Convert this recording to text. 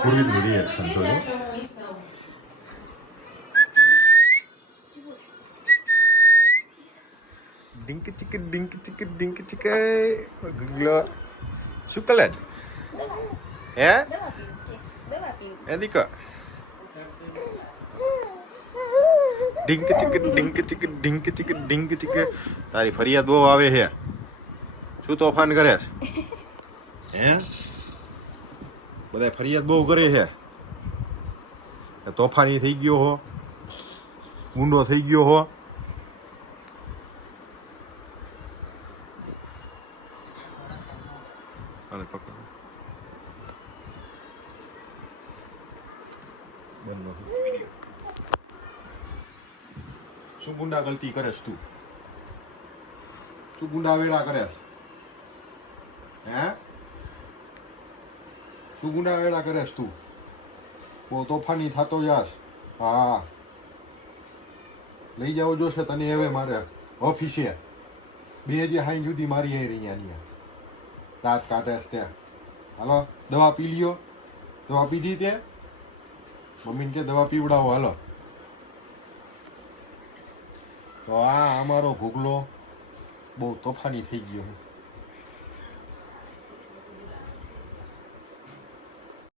પૂર્વીનું reaction જોજો. DINK ચીક DINK ચીક DINK ચીક ગુગલો શું કરે છે હે એ દીકો ડિંક ચીક ડિંક ચીક ડિંક ચીક ડિંક ચીક તારી ફરિયાદ બહુ આવે છે શું તોફાન કરે છે હે બધા ફરિયાદ બહુ કરે છે તોફાની થઈ ગયો હો ઊંડો થઈ ગયો હો અરે પકડ શું ગુંડા ગલતી કરે તું શું ગુંડા વેડા કરે હે શું ગુંડા વેડા કરે તું બહુ તોફાની થતો જાસ હા લઈ જાવ જોશે તને હવે મારે ઓફિસે બે જે હાઈ જુદી મારી આવી અહીંયા દાંત કાઢે છે ત્યાં હાલો દવા પી લ્યો દવા પીધી તે મમ્મીને કે દવા પીવડાવો હાલો તો આ અમારો ઘૂગલો બહુ તોફાની થઈ ગયો છે